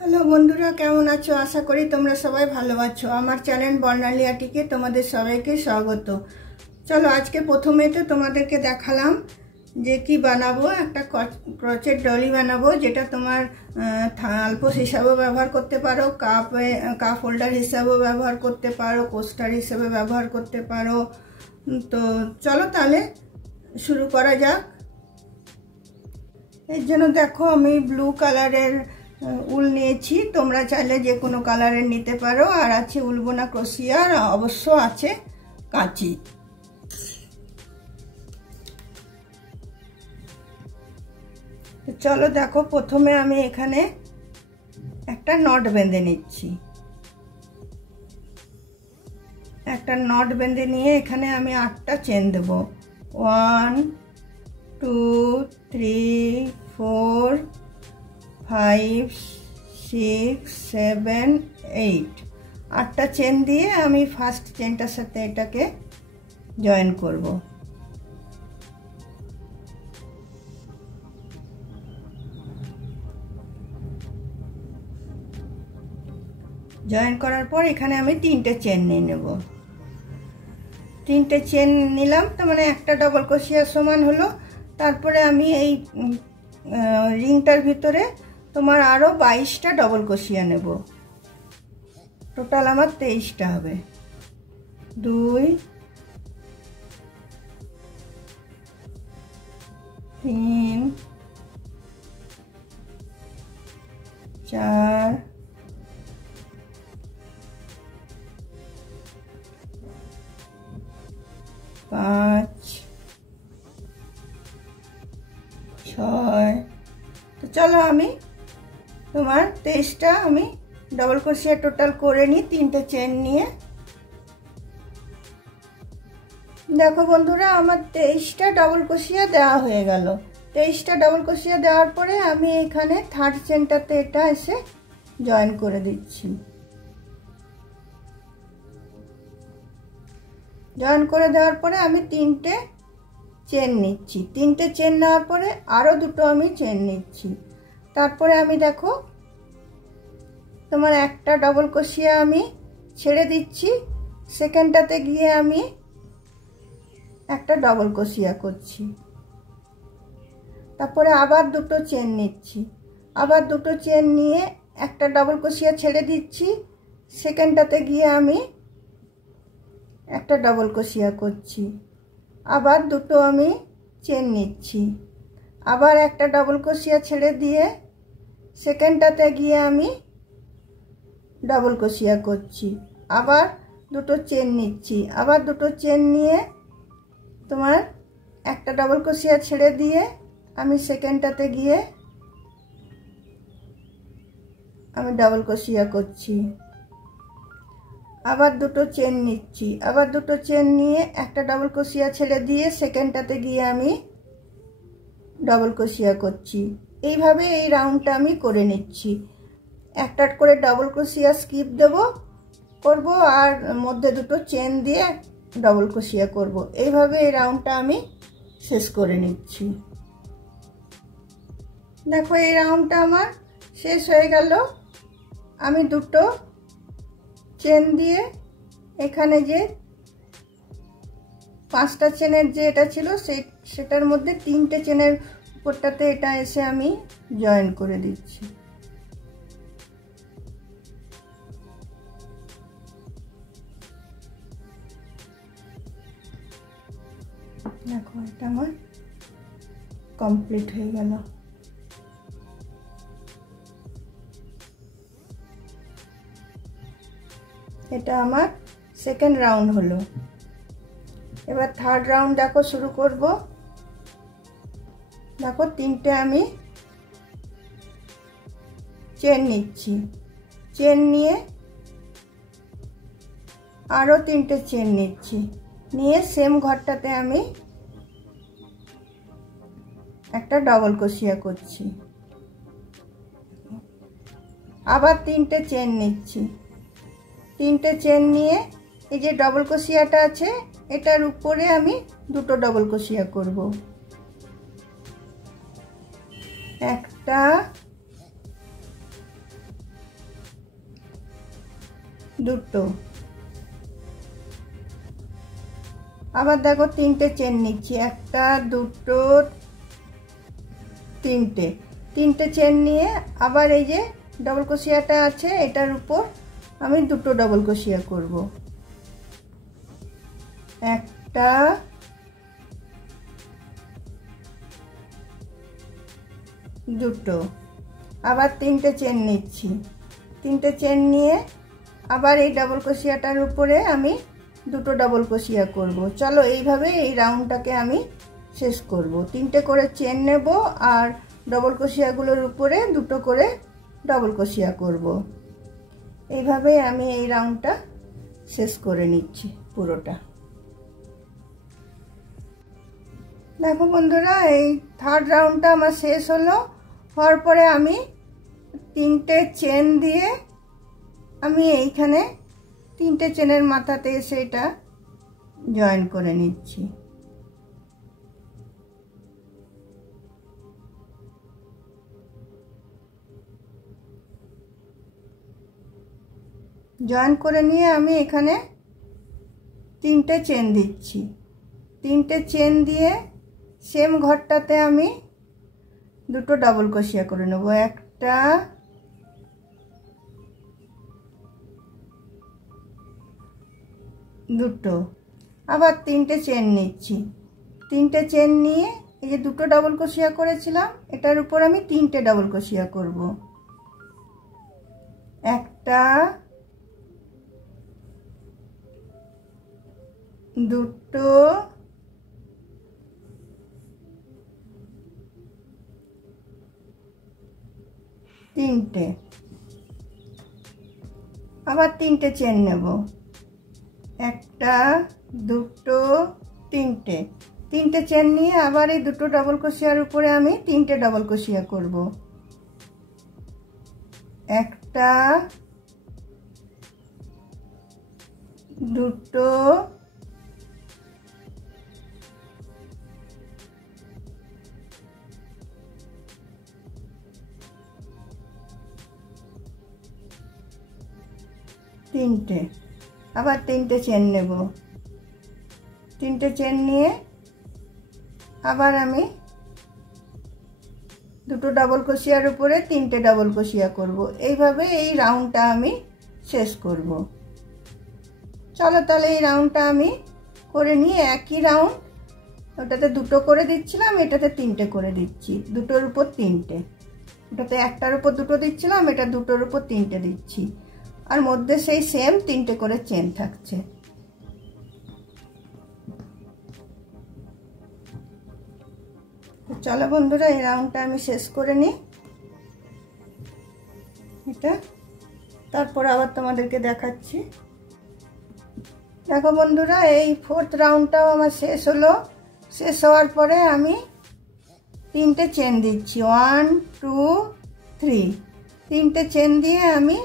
Hello বন্ধুরা, কেমন আছো? আশা করি তোমরা সবাই ভালো আছো। আমার চ্যানেল বর্ণালী আর্টিকে তোমাদের সবাইকে স্বাগত। চলো, আজকে প্রথমে তো তোমাদেরকে দেখালাম যে কি বানাবো। একটা ক্রচের ডলি বানাবো, যেটা তোমার থালপোস হিসাবেও ব্যবহার করতে পারো, কাপ হোল্ডার হিসাবেও ব্যবহার করতে পারো, কোস্টার হিসেবে ব্যবহার করতে পারো। তো চলো তাহলে শুরু করা যাক। এর জন্য দেখো, আমি ব্লু কালারের উল নিয়েছি। তোমরা চাইলে যে কোনো কালারের নিতে পারো। আর আছে উলবোনা ক্রোশিয়া, আর অবশ্য আছে কাঁচি। চলো দেখো, প্রথমে আমি এখানে একটা নট বেঁধে নিচ্ছি। একটা নট বেঁধে নিয়ে এখানে আমি 8টা চেন দেব। 1 2 3 4 5 6 7 8। 8টা চেন দিয়ে আমি ফার্স্ট চেনটার সাথে এটাকে জয়েন করব। জয়েন করার পর এখানে আমি 3টে চেন নিয়ে নেব। 3টে চেন নিলাম, তার মানে একটা ডবল ক্রোশিয়ার সমান হলো। তারপরে আমি এই রিংটার ভিতরে তোমার আরও 22টা ডবল ক্রোশিয়া নেব। টোটাল আমার 23টা হবে। 2 3 4 5 6। তো চলো আমি তোমার 23টা আমি ডবল ক্রোশিয়া টোটাল করে নিই 3টে চেন নিয়ে। দেখো বন্ধুরা, আমার 23টা ডবল ক্রোশিয়া দেওয়া হয়ে গেল। 23টা ডবল ক্রোশিয়া দেওয়ার পরে আমি এখানে থার্ড চেনটাতে এটা এসে জয়েন করে দিচ্ছি। জয়েন করে দেওয়ার পরে আমি 3টে চেন নিচ্ছি। 3টে চেন নেওয়ার পরে আরও 2টো আমি চেন নিচ্ছি। তারপরে আমি দেখো তোমার একটা ডবল ক্রোশিয়া আমি ছেড়ে দিচ্ছি। সেকেন্ডটাতে গিয়ে আমি একটা ডবল ক্রোশিয়া করছি। তারপরে আবার 2টো চেন নিচ্ছি। আবার 2টো চেন নিয়ে একটা ডবল ক্রোশিয়া ছেড়ে দিচ্ছি। সেকেন্ডটাতে গিয়ে আমি একটা ডবল ক্রোশিয়া করছি। আবার 2টো আমি চেন নিচ্ছি। আবার একটা ডবল ক্রোশিয়া ছেড়ে দিয়ে সেকেন্ডটাতে গিয়ে আমি ডবল ক্রোশিয়া করছি। আবার 2টো চেন নিচ্ছি। আবার 2টো চেন নিয়ে তোমার একটা ডবল ক্রোশিয়া ছেড়ে দিয়ে আমি সেকেন্ডটাতে গিয়ে আমি ডবল ক্রোশিয়া করছি। আবার 2টো চেন নিচ্ছি। আবার 2টো চেন নিয়ে একটা ডবল ক্রোশিয়া ছেড়ে দিয়ে সেকেন্ডটাতে গিয়ে আমি ডবল ক্রোশিয়া করছি। এইভাবে এই রাউন্ডটা আমি করে নিচ্ছি। একটা করে ডবল ক্রোশিয়া স্কিপ করব আর মধ্যে 2টো চেন দিয়ে ডবল ক্রোশিয়া করব। এইভাবে এই রাউন্ডটা আমি শেষ করে নিচ্ছি। দেখো, এই রাউন্ডটা আমার শেষ হয়ে গেল। আমি 2টো চেন দিয়ে এখানে যে 5টা চেনের যে এটা ছিল সেটার মধ্যে 3টে চেনের উপরটাতে এটা এসে আমি জয়েন করে দিচ্ছি। দেখো, এটা আমার কমপ্লিট হয়ে গেল। এটা আমার সেকেন্ড রাউন্ড হলো। এবার থার্ড রাউন্ড দেখো শুরু করব। দেখো, 3টে আমি চেন নিচ্ছি। চেন নিয়ে আরও 3টে চেন নিচ্ছি। নিয়ে সেম ঘরটাতে আমি একটা ডবল ক্রোশিয়া করছি। আবার 3টে চেন নিচ্ছি। 3টে চেন নিয়ে এই যে ডবল ক্রোশিয়াটা আছে এটার উপরে আমি 2টো ডবল ক্রোশিয়া করব। একটা দুটো, আবার দেখো তিনটে চেন নিচ্ছি, একটা দুটো তিনটে, তিনটে চেন নিয়ে আবার এই যে ডবল ক্রোশিয়াটা আছে এটার উপর আমি দুটো ডবল ক্রোশিয়া করব, একটা দুটো, আবার তিনটে চেন নিচ্ছি, তিনটে চেন নিয়ে আবার এই ডবল ক্রোশিয়াটার উপরে আমি দুটো ডবল ক্রোশিয়া করব। চলো এইভাবে এই রাউন্ডটাকে আমি শেষ করব। তিনটে করে চেন নেব আর ডবল ক্রোশিয়াগুলোর উপরে দুটো করে ডবল ক্রোশিয়া করব। এইভাবে আমি এই রাউন্ডটা শেষ করে নিচ্ছি পুরোটা। দেখো বন্ধুরা, এই থার্ড রাউন্ডটা আমার শেষ হলো। হওয়ার পরে আমি তিনটে চেন দিয়ে আমি এইখানে তিনটে চেনের মাথাতে এসে এটা জয়েন করে নিচ্ছি। জয়েন করে নিয়ে আমি এখানে তিনটে চেন দিচ্ছি, তিনটে চেন দিয়ে সেম ঘরটাতে আমি দুটো ডবল ক্রোশিয়া করে নেব, একটা দুটো, আবার তিনটে চেন নিচ্ছি, তিনটে চেন নিয়ে এই যে দুটো ডবল ক্রোশিয়া করেছিলাম এটার উপর আমি তিনটে ডবল ক্রোশিয়া করব, একটা দুটো তিনটে, আবার তিনটে চেন নেব, একটা দুটো তিনটে, তিনটে চেন নিয়ে আবার এই দুটো ডবল ক্রোশিয়ার উপরে আমি তিনটে ডবল ক্রোশিয়া করব, একটা দুটো তিনটে, আবার তিনটে চেন নেব, তিনটে চেন নিয়ে আবার আমি দুটো ডবল ক্রোশিয়ার উপরে তিনটে ডবল ক্রোশিয়া করব। এইভাবে এই রাউন্ডটা আমি শেষ করব। চলো তাহলে এই রাউন্ডটা আমি করে নিয়ে একই রাউন্ড, ওটাতে দুটো করে দিচ্ছিলাম, এটাতে তিনটে করে দিচ্ছি, দুটোর উপর তিনটে, ওটাতে একটার উপর দুটো দিচ্ছিলাম, এটা দুটোর উপর তিনটে দিচ্ছি, আর মধ্যে সেই সেম তিনটে করে চেন থাকছে। চলো বন্ধুরা এই রাউন্ডটা আমি শেষ করে নিই এটা, তারপর আবার তোমাদেরকে দেখাচ্ছি। দেখো বন্ধুরা, এই ফোর্থ রাউন্ডটাও আমার শেষ হলো। শেষ হওয়ার পরে আমি তিনটে চেন দিচ্ছি, 1 2 3, তিনটে চেন দিয়ে আমি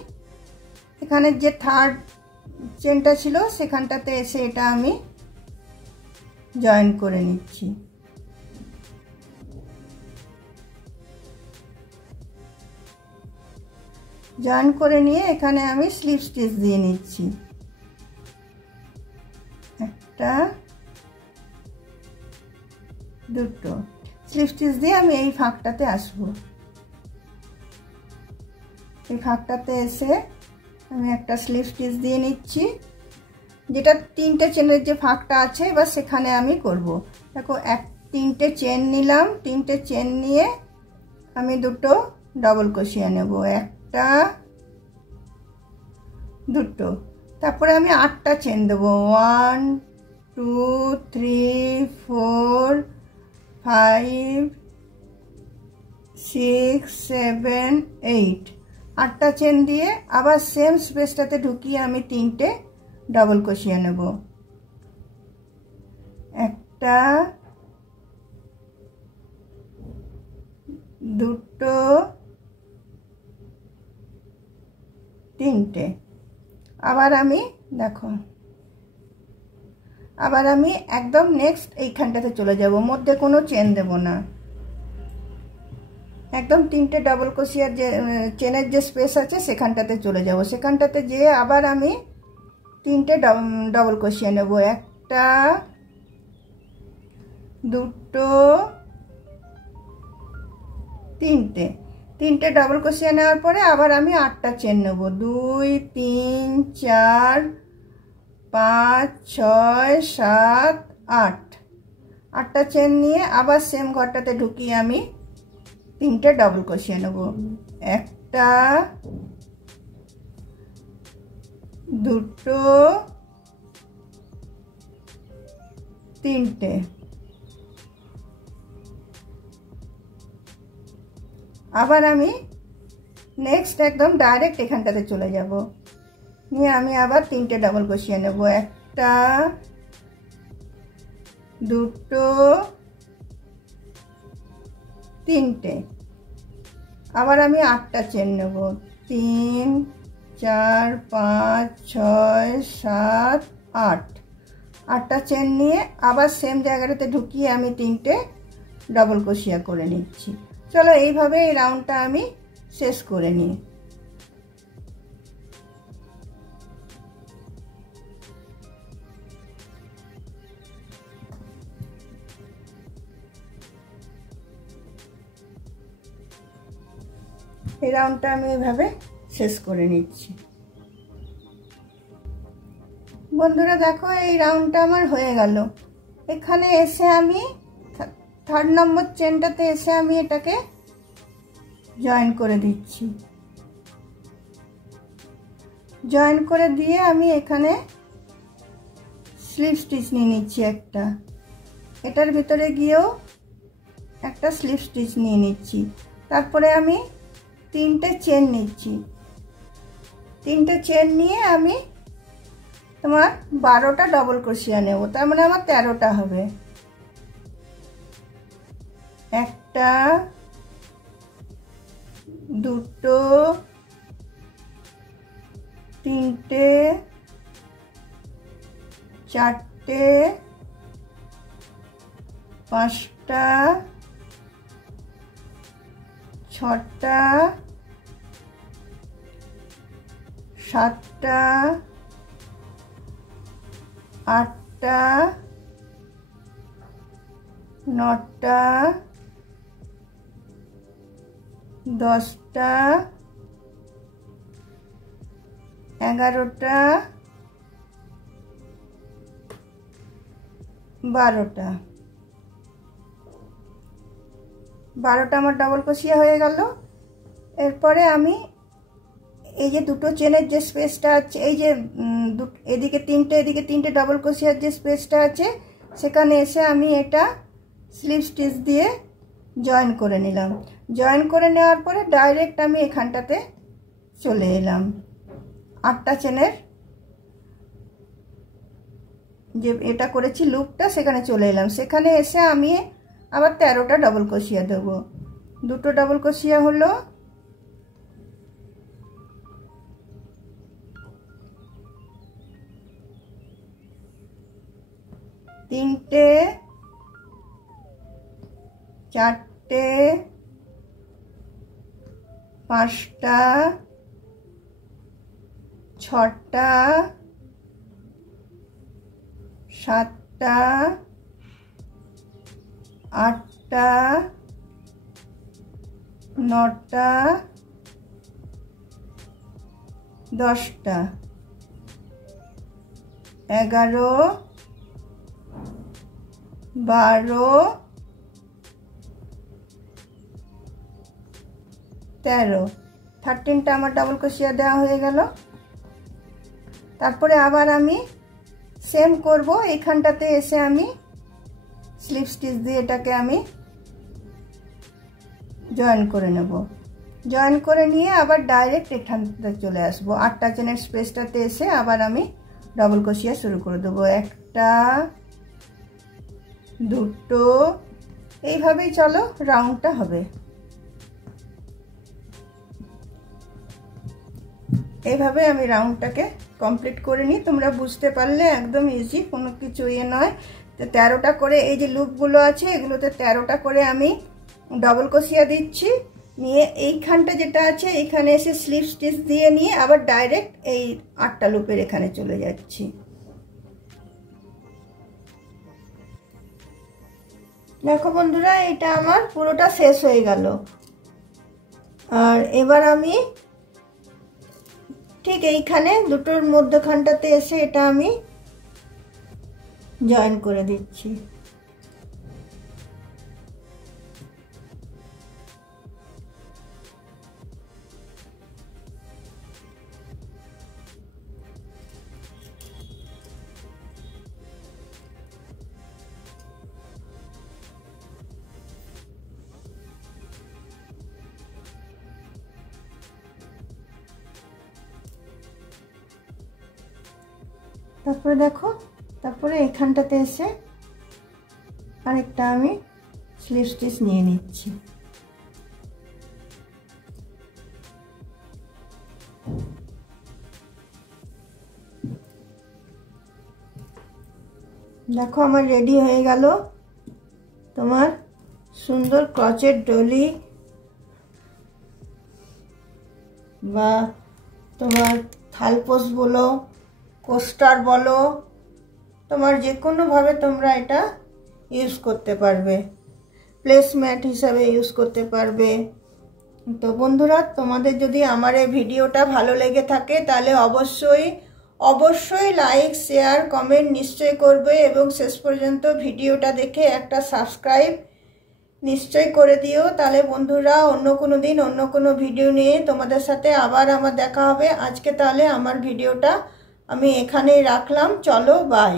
এখানে যে থার্ড চেনটা ছিল সেখানটাতে এসে এটা আমি জয়েন করে নিচ্ছি। জয়েন করে নিয়ে এখানে আমি স্লিপ স্টিচ দিয়ে নিচ্ছি, একটা দুটো, স্লিপ স্টিচ দিয়ে আমি এই ফাঁকটাতে আসবো। এই ফাঁকটাতে এসে আমি একটা স্লিপ স্টিচ দিয়ে নিচ্ছি, যেটা তিনটে চেনের যে ফাঁকটা আছে এবার সেখানে আমি করব। দেখো তিনটে চেন নিলাম, তিনটে চেন নিয়ে আমি দুটো ডবল ক্রোশিয়া নেব, একটা দুটো, তারপরে আমি 8টা চেন দেবো, 1 2 3 4 5 6 7 8, 8টা চেন দিয়ে আবার সেম স্পেসটাতে ঢুকিয়ে আমি তিনটে ডবল ক্রোশিয়া নেব, একটা দুটো তিনটে, আবার আমি দেখো আবার আমি একদম নেক্সট এইখানটাতে চলে যাব, মধ্যে কোনো চেন দেব না, একদম 3টে ডাবল ক্রোশিয়ার যে চেনের যে স্পেস আছে সেখানটাতে চলে যাব। সেখানটাতে যেয়ে আবার আমি 3টে ডাবল ক্রোশিয়া নেব। একটা, দুটো, তিনটে ডাবল ক্রোশিয়া নেওয়ার পরে আবার আমি 8টা চেন নেব। 2 3 4 5 6 7 8, 8টা চেন নিয়ে আবার সেম ঘরটাতে ঢুকিয়ে আমি 3টে ডাবল ক্রোশিয়া নেব। একটা, দুটো, তিনটে। আবার আমি নেক্সট একদম ডাইরেক্ট এখানটাতে চলে যাব, নিয়ে আমি আবার 3টে ডাবল ক্রোশিয়া নেব। একটা, দুটো, তিনটে। আবার আমি 8টা চেন নেব। 3 4 5 6 7 8, 8টা চেন নিয়ে আবার সেম জায়গাটাতে ঢুকিয়ে আমি 3টে ডাবল ক্রোশিয়া করে নিচ্ছি। চলো এইভাবে এই রাউন্ডটা আমি শেষ করে নিই। এই রাউন্ডটা আমি এইভাবে শেষ করে নিচ্ছি। বন্ধুরা দেখো এই রাউন্ডটা আমার হয়ে গেল। এখানে এসে আমি 3rd নম্বর চেনটাতে এসে আমি এটাকে জয়েন করে দিচ্ছি। জয়েন করে দিয়ে আমি এখানে স্লিপ স্টিচ নিয়ে নিচ্ছি একটা। এটার ভিতরে গিয়েও একটা স্লিপ স্টিচ নিয়ে নিচ্ছি। তারপরে আমি 3টে চেন নিচ্ছি। 3টে চেন নিয়ে আমি তোমার 12টা ডাবল ক্রোশিয়া নেব। তার মানে আমার 13টা হবে। একটা, দুটো, তিনটে, চারটে, 5টা, 6টা, 7টা, 8টা, 9টা, 10টা, 11টা, 12টা। 12টা আমার ডাবল ক্রোশিয়া হয়ে গেল। এরপরে আমি এই যে দুটো চেনের যে স্পেসটা আছে, এই যে এদিকে 3টে এদিকে 3টে ডাবল ক্রোশিয়ার যে স্পেসটা আছে সেখানে এসে আমি এটা স্লিপ স্টিচ দিয়ে জয়েন করে নিলাম। জয়েন করে নেওয়ার পরে ডাইরেক্ট আমি এখানটাতে চলে এলাম। 8টা চেনের যে এটা করেছি লুপটা সেখানে চলে এলাম। সেখানে এসে আমি আবার 13টা ডাবল ক্রোশিয়া দেব। দুটো ডাবল ক্রোশিয়া হলো, তিনটে, চারটে, 5টা, 6টা, 7টা, 8টা, 9টা, 10টা, 11, 12, 13, 13টা আমার ডাবল ক্রোশিয়া দেওয়া হয়ে গেল। তারপরে আবার আমি সেম করব। এইখানটাতে এসে আমি স্লিপ স্টিচ দিয়ে এটাকে আমি জয়েন করে নেব। জয়েন করে নিয়ে আবার ডাইরেক্ট এখানটাতে চলে আসব। 8টা চেনের স্পেসটাতে এসে আবার আমি ডাবল ক্রোশিয়া শুরু করে দেবো। একটা, দুটো, এইভাবেই চলো রাউন্ডটা হবে। এইভাবে আমি রাউন্ডটাকে কমপ্লিট করে নিই। তোমরা বুঝতে পারলে একদম ইজি, কোনো কিছু ইয়ে নয়। তো 13টা করে এই যে লুপগুলো আছে এগুলোতে 13টা করে আমি ডাবল ক্রোশিয়া দিচ্ছি। নিয়ে এইখানটা যেটা আছে এখানে এসে স্লিপ স্টিচ দিয়ে নিয়ে আবার ডাইরেক্ট এই 8টা লুপের এখানে চলে যাচ্ছি। দেখো বন্ধুরা, এটা আমার পুরোটা শেষ হয়ে গেল। আর এবার আমি ঠিক এইখানে দুটোর মধ্যখানটাতে এসে এটা আমি জয়েন করে দিচ্ছি। তারপরে দেখো, তারপরে এখানটাতে এসে আরেকটা আমি স্লিপ স্টিচ নিয়ে নিচ্ছি। দেখো আমার রেডি হয়ে গেল তোমার সুন্দর ক্রচের ডলি বা তোমার থালপোস বলো, কোস্টার বলো, তোমার যে কোনোভাবে তোমরা এটা ইউজ করতে পারবে, প্লেসম্যাট হিসাবে ইউজ করতে পারবে। তো বন্ধুরা, তোমাদের যদি আমার এই ভিডিওটা ভালো লেগে থাকে তাহলে অবশ্যই লাইক, শেয়ার, কমেন্ট নিশ্চয়ই করবে এবং শেষ পর্যন্ত ভিডিওটা দেখে একটা সাবস্ক্রাইব নিশ্চয়ই করে দিও। তাহলে বন্ধুরা, অন্য কোনো দিন অন্য কোনো ভিডিও নিয়ে তোমাদের সাথে আবার আমার দেখা হবে। আজকে তাহলে আমার ভিডিওটা আমি এখানেই রাখলাম। চলো, বাই।